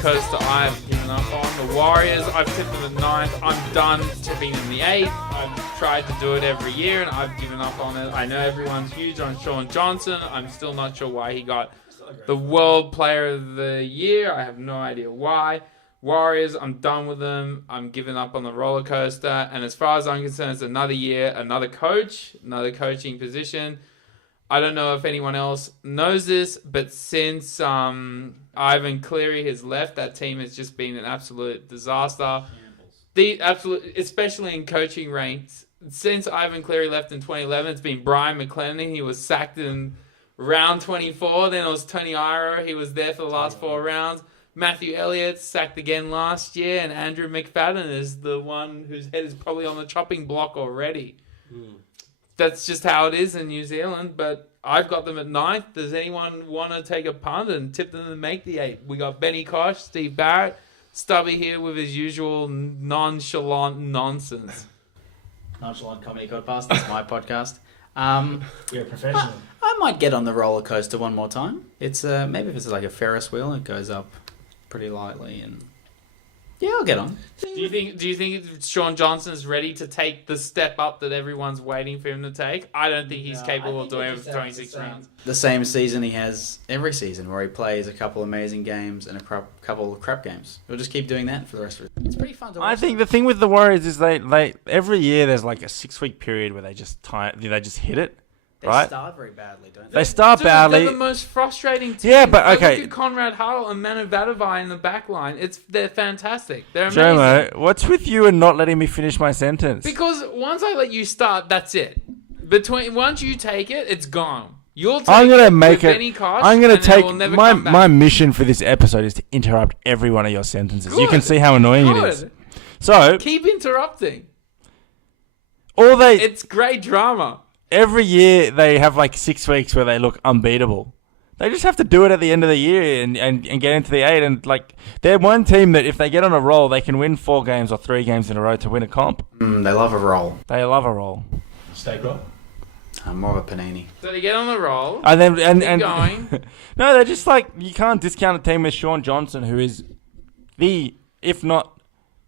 coaster I've given up on. The Warriors, I've tipped them at 9th. I'm done tipping them the 8th. I've tried to do it every year and I've given up on it. I know everyone's huge on Shaun Johnson. I'm still not sure why he got the World Player of the Year. I have no idea why. Warriors, I'm done with them. I'm giving up on the roller coaster. And as far as I'm concerned, it's another year, another coach, another coaching position. I don't know if anyone else knows this, but since Ivan Cleary has left, that team has just been an absolute disaster. Especially in coaching ranks. Since Ivan Cleary left in 2011, it's been Brian McClendon. He was sacked in round 24. Then it was Tony Iro. He was there for the last 4 rounds. Matthew Elliott sacked again last year, and Andrew McFadden is the one whose head is probably on the chopping block already. That's just how it is in New Zealand, but I've got them at 9th. Does anyone want to take a punt and tip them to make the 8? We got Benny Kosh, Steve Barrett, Stubbie here with his usual nonchalant nonsense. Nonchalant Comedy Podcast, that's my podcast. You're a professional. I might get on the roller coaster one more time. It's maybe if it's like a Ferris wheel, it goes up pretty lightly, and yeah, I'll get on. Do you think Shaun Johnson's ready to take the step up that everyone's waiting for him to take? I don't think he's capable of doing it for 26 rounds. The same season he has every season, where he plays a couple amazing games and a couple of crap games. He'll just keep doing that for the rest of it. It's pretty fun to watch. I think the thing with the Warriors is they every year there's like a 6-week period where they just hit it. They right? start very badly, don't they? They start badly. They're the most frustrating team. Yeah, but okay. Look at Conrad Huddle and Manu Vadavai in the back line. They're fantastic. They're amazing. Jomo, what's with you and not letting me finish my sentence? Because once I let you start, that's it. Once you take it, it's gone. You'll take Benny Kosh, I'm going to take will never come back. My mission for this episode is to interrupt every one of your sentences. Good. You can see how annoying it is. So keep interrupting. It's It's great drama. Every year they have like 6 weeks where they look unbeatable. They just have to do it at the end of the year and get into the 8. And like they're one team that if they get on a roll, they can win 4 games or 3 games in a row to win a comp. They love a roll. They love a roll. Steak roll? I'm more of a panini. So they get on the roll. And then keep going. No, they're just like, you can't discount a team with Shaun Johnson, who is if not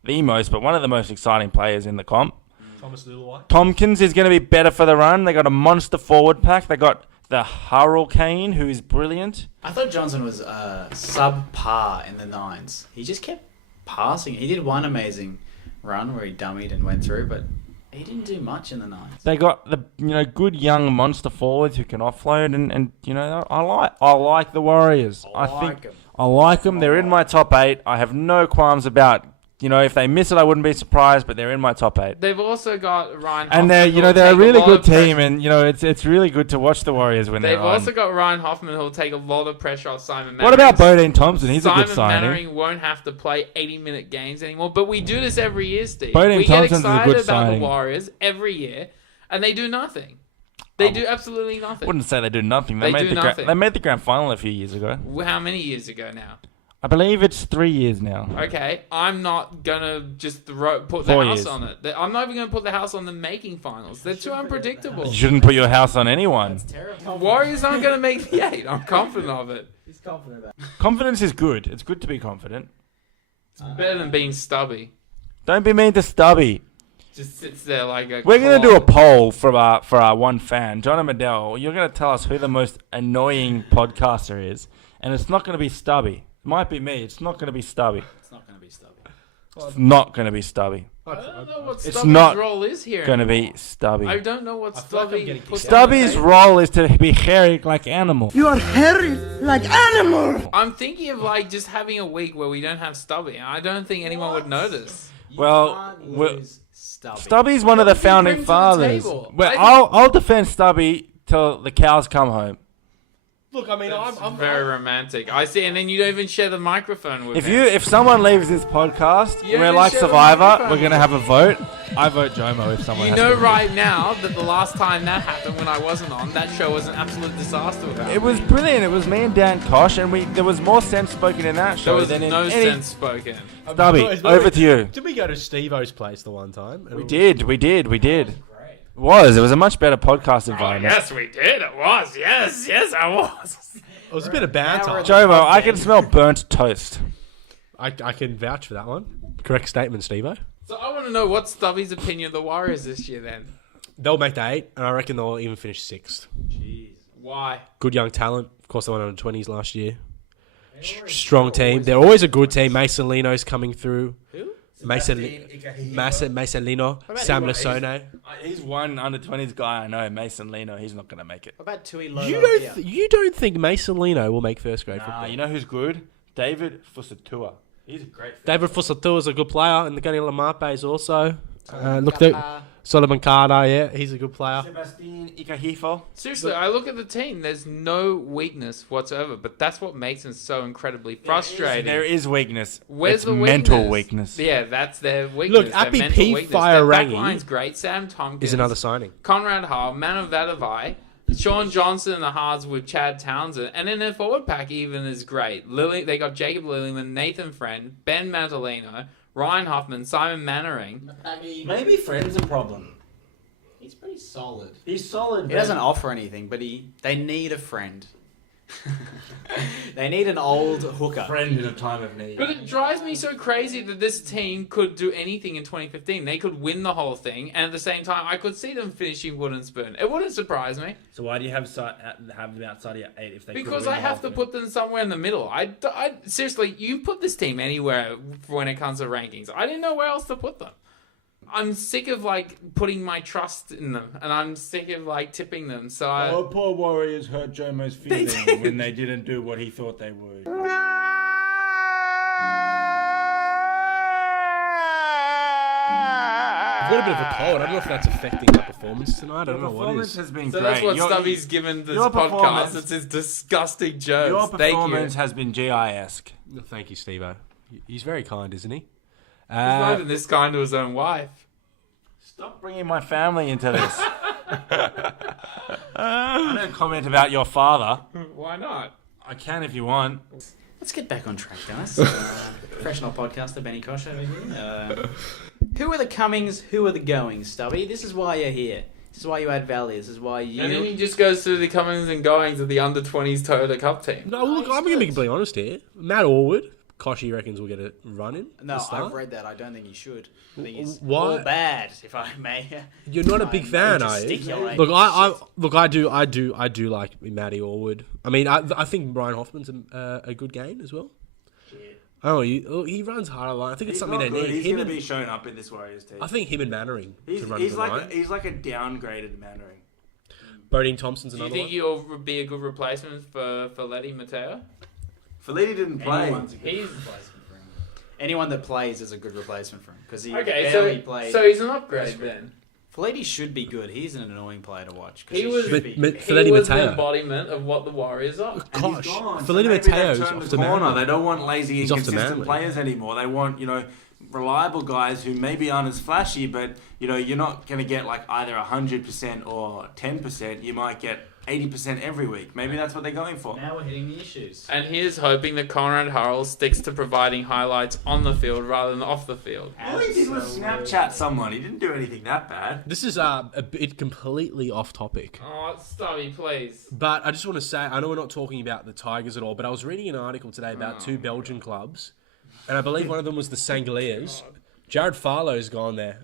the most, but one of the most exciting players in the comp. Thomas Lillewhite. Tompkins is going to be better for the run. They got a monster forward pack. They got the Hurricane, who is brilliant. I thought Johnson was subpar in the 9s. He just kept passing. He did one amazing run where he dummied and went through, but he didn't do much in the 9s. They got the good young monster forwards who can offload, and I like the Warriors. I like them. They're in my top 8. I have no qualms about. If they miss it, I wouldn't be surprised, but they're in my top 8. They've also got Ryan Hoffman. And they're a really good team, and it's really good to watch the Warriors when they're on. They've also got Ryan Hoffman, who'll take a lot of pressure off Simon Mannering. What about Bodine Thompson? He's a good signing. Simon Mannering won't have to play 80-minute games anymore, but we do this every year, Steve. Bodine Thompson's get a good excited about signing. the Warriors every year, and they do nothing. They do absolutely nothing. I wouldn't say they do nothing. They do nothing. They made the grand final a few years ago. How many years ago now? I believe it's 3 years now. Okay, I'm not going to just put the 4 house years. on it. I'm not even going to put the house on them making finals. They're too unpredictable. You shouldn't put your house on anyone. That's terrible. Warriors aren't going to make the 8. I'm confident of it. He's confident about it. Confidence is good. It's good to be confident. It's better than being stubby. Don't be mean to Stubbie. Just sits there like a We're going to do a poll for our one fan, John and Medell. You're going to tell us who the most annoying podcaster is, and it's not going to be Stubbie. It might be me. It's not going to be Stubbie. It's not going to be Stubbie. It's not going to be Stubby. I don't know what It's Stubby's not role is here. Going to be Stubby. I don't know what Stubby puts Stubby's role is to be hairy like animal. You are hairy like animal. I'm thinking of like just having a week where we don't have Stubby. I don't think anyone would notice. Well, Stubby's one of the founding fathers. Well, I'll defend Stubby till the cows come home. Look, I mean, I'm very romantic. I see, and then you don't even share the microphone with him. If someone leaves this podcast, we're like Survivor. We're gonna have a vote. I vote Jomo if someone. You know right now that the last time that happened when I wasn't on, that show was an absolute disaster. It was brilliant. It was me and Dan Kosh, and there was more sense spoken in that show than in no sense spoken. Stubby, over to you. Did we go to Steve-O's place the one time? We did. It was a much better podcast environment. Oh, yes, we did. It was. Yes, I was. It was a bit of banter. Jomo, I can smell burnt toast. I can vouch for that one. Correct statement, Steve-O. So I want to know what's Stubbie's opinion of the Warriors this year then. They'll make the 8, and I reckon they'll even finish 6th. Jeez. Why? Good young talent. Of course, they went on the 20s last year. Strong team. They're always a good team. Mason Lino's coming through. Who? Mason Lino. Sam Lasono. He's one under 20s guy I know, Mason Lino. He's not going to make it. What about Tui Lola? You don't think Mason Lino will make first grade football? You know who's good? David Fusatua. He's a great. David Fusatua is a good player, and the Gani Lamape is also. Solomon Carter, yeah, he's a good player. Sebastian Ikahifo. Seriously, I look at the team. There's no weakness whatsoever, but that's what makes them so incredibly frustrating. There is weakness. Where's it's the mental weakness. Yeah, that's their weakness. Look, their Appy mental P. weakness. Fire Their back Rangi line's great. Sam Tompkins is another signing. Conrad Hull, Man of Vadavai, Shaun Johnson in the halves with Chad Townsend, and then their forward pack even is great. They got Jacob Lillyman, Nathan Friend, Ben Matalino, Ryan Hoffman, Simon Mannering. Maybe Friend's a problem. He's pretty solid. He's solid. He doesn't offer anything, but they need a friend. They need an old hooker. Friend in a time of need. But it drives me so crazy that this team could do anything in 2015. They could win the whole thing, and at the same time, I could see them finishing wooden spoon. It wouldn't surprise me. So why do you have them outside of 8 if they? Because I have to put them somewhere in the middle. I seriously, you put this team anywhere when it comes to rankings. I didn't know where else to put them. I'm sick of putting my trust in them, and I'm sick of tipping them. So poor Warriors hurt Jomo's feelings when they didn't do what he thought they would. I've got a bit of a cold. I don't know if that's affecting my performance tonight. I don't know what it is. Has been So great. that's what Stubby's given this podcast. It's his disgusting jokes. Your Thank performance you. has been GI-esque. Thank you, Steve-O. He's very kind, isn't he? He's not even this kind to his own wife. Stop bringing my family into this. I don't comment about your father. Why not? I can if you want. Let's get back on track, guys. Professional podcaster Benny Kosh over here. Who are the comings? Who are the goings, Stubby? This is why you're here. This is why you add value. This is why you... And then he just goes through the comings and goings of the under-20s Toyota Cup team. No, look, I'm going to be completely honest here. Matt Orwood, Koshy reckons will get a run in. No, I've read that. I don't think he should. I think he's Why? all bad, if I may. You're not a big fan, are you? Look, I do like Matty Orwood. I mean, I think Brian Hoffman's a good gain as well. Oh, he runs hard a lot. I think it's something they need. He's going to be shown up in this Warriors team. I think him and Mannering to run he's the like line. he's like a downgraded Mannering. Bodine Thompson's Do you another think he'll be a good replacement for Letty Mateo? Felitti didn't play. He's Anyone that plays is a good replacement for him because he okay. barely played. So he's an upgrade then. Felitti should be good. He's an annoying player to watch. He was Felitti the Mateo. embodiment of what the Warriors are. Gosh, Felitti Felitti Mateo's off the corner. They don't want lazy, He's off the inconsistent Manly. players anymore. They want, reliable guys who maybe aren't as flashy, but, you're not going to get either 100% or 10%. You might get 80% every week. Maybe that's what they're going for. Now we're hitting the issues. And here's hoping that Conrad Hurrell sticks to providing highlights on the field rather than off the field. All he did was Snapchat someone. He didn't do anything that bad. This is a bit completely off topic. Oh, Stubby, please. But I just want to say, I know we're not talking about the Tigers at all, but I was reading an article today about two Belgian clubs, and I believe one of them was the Sangaliers. Jared Farlow's gone there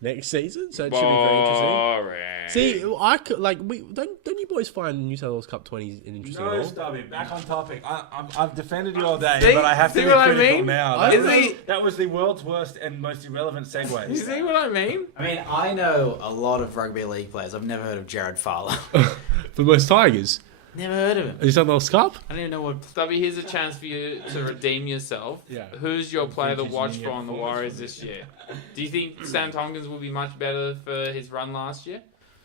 next season, so it should be very interesting. Boring. See, don't you boys find New South Wales Cup 20s interesting at all? Stubby, back on topic. I've defended you all day, See? but I have to See be what I critical mean? now. That was the world's worst and most irrelevant segue. You see what I mean? I mean, I know a lot of rugby league players. I've never heard of Jared Farlow. For most Tigers? Never heard of him. New South Wales Cup? I don't even know what... Stubby, here's a chance for you to redeem yourself. Yeah. Who's your player to watch for on the Warriors this year? Do you think Sam Tompkins will be much better for his run last year?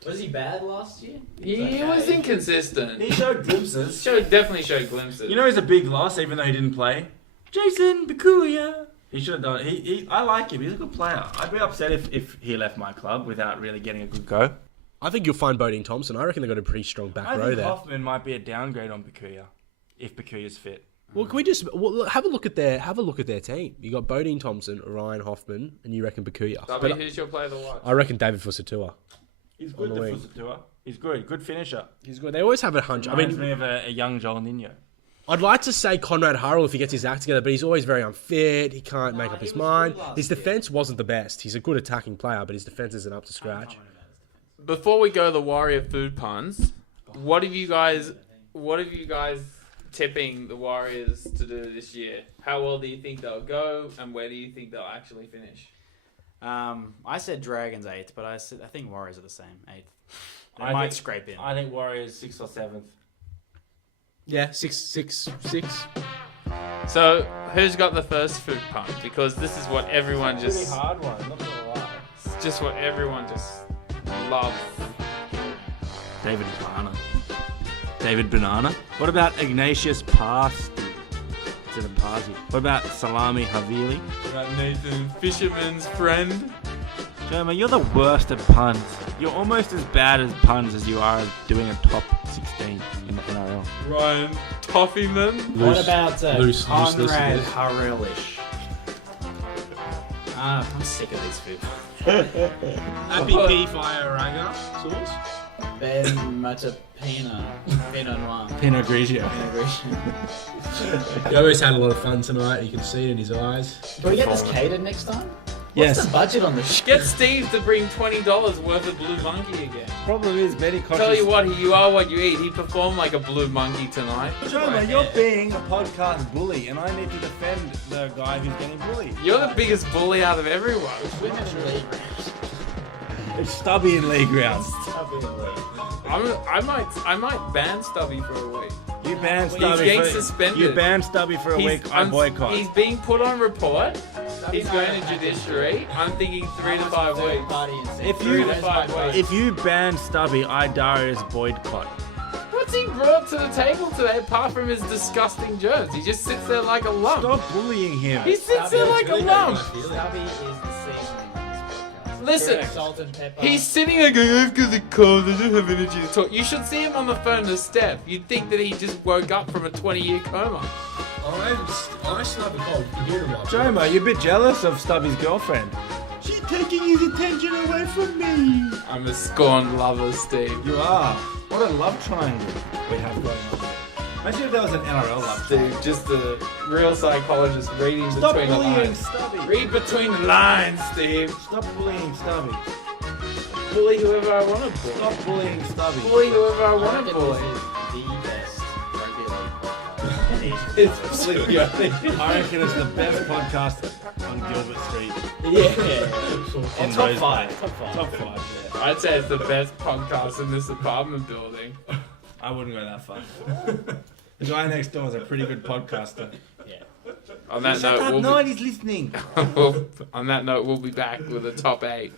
Was he bad last year? He was inconsistent. He showed glimpses. Definitely showed glimpses. He's a big loss, even though he didn't play. Jason Bakuya. He should have done it. I like him. He's a good player. I'd be upset if he left my club without really getting a good go. I think you'll find Bodine Thompson. I reckon they've got a pretty strong back I row think there. Hoffman might be a downgrade on Bakuya, if Bakuya's fit. Well, can we just have a look at their team? You got Bodine Thompson, Ryan Hoffman, and you reckon Bakuya. Stubby, who's your player to watch? I reckon David Fusatua. He's good, the Fusatua. He's good. Good finisher. He's good. They always have a hunch. Reminds me of a young Joel Nino. I'd like to say Conrad Hurrell if he gets his act together, but he's always very unfit. He can't make up his mind. His defense wasn't the best. He's a good attacking player, but his defense isn't up to scratch. Before we go to the Warrior food puns, what have you guys tipping the Warriors to do this year? How well do you think they'll go, and where do you think they'll actually finish? I said Dragons 8th, but I think Warriors are the same 8th. They might scrape in. I think Warriors 6th or 7th. Yeah, 6. So, who's got the first food pun? Because this is what everyone Pretty just... hard one, not gonna lie. It's just what everyone just loves. David Banana. What about Ignatius Pasti? Instead of Parsi. What about Salami Havili? What about Nathan Fisherman's friend? Jomo, you're the worst at puns. You're almost as bad at puns as you are at doing a top 16 in the NRL. Ryan Toffeeman. What about loose Conrad listeners. Harrellish? I'm sick of these food. Happy P Fire Ranger sauce. Ben Matapina. Pinot Noir. Pinot Grigio. He always had a lot of fun tonight. You can see it in his eyes. Can we get this catered next time? Yes. What's the budget on this shit? Get Steve to bring $20 worth of Blue Monkey again. Problem is, Benny Koch Tell you what, you are what you eat. He performed like a Blue Monkey tonight. Jomo, you're being a podcast bully, and I need to defend the guy who's getting bullied. You're the biggest bully out of everyone. Women in league. It's Stubbie in league rounds. I might ban Stubbie for a week. You banned He's Stubbie. getting suspended. You banned Stubbie for a week. I boycott. He's being put on report. He's going to judiciary. I'm thinking 3 to 5 weeks. If you ban Stubbie, I Darius boycott. What's he brought to the table today apart from his disgusting jokes? He just sits there like a lump. Stop bullying him. He sits there like a lump. Stubbie is the seasoning on this podcast. Listen, Salt and pepper. he's sitting there going, I've got the cold, I don't have energy to talk. You should see him on the phone to Steph. You'd think that he just woke up from a 20-year coma. I still have a cold. You hear him like Jomo, you're a bit jealous of Stubbie's girlfriend. She's taking his attention away from me. I'm a scorned lover, Steve. You are. What a love triangle we have going on there. Imagine if there was an NRL love triangle. Steve, just a real psychologist reading Stop between the bullying lines. Stubbie. Read between the lines, Steve. Stop bullying Stubbie. Bully whoever I want to bully. Stop bullying Stubbie. Bully whoever I I want reckon to bully. this is the best rugby league podcast. It's bully, I think. I reckon it's the best podcast on Gilbert Street. Yeah. In Top Rosebud. 5. Top 5, yeah. I'd say it's the best podcast in this apartment building. I wouldn't go that far. The guy next door is a pretty good podcaster. Yeah. On that Shut note, up, we'll no one is listening. on that note, we'll be back with a top 8.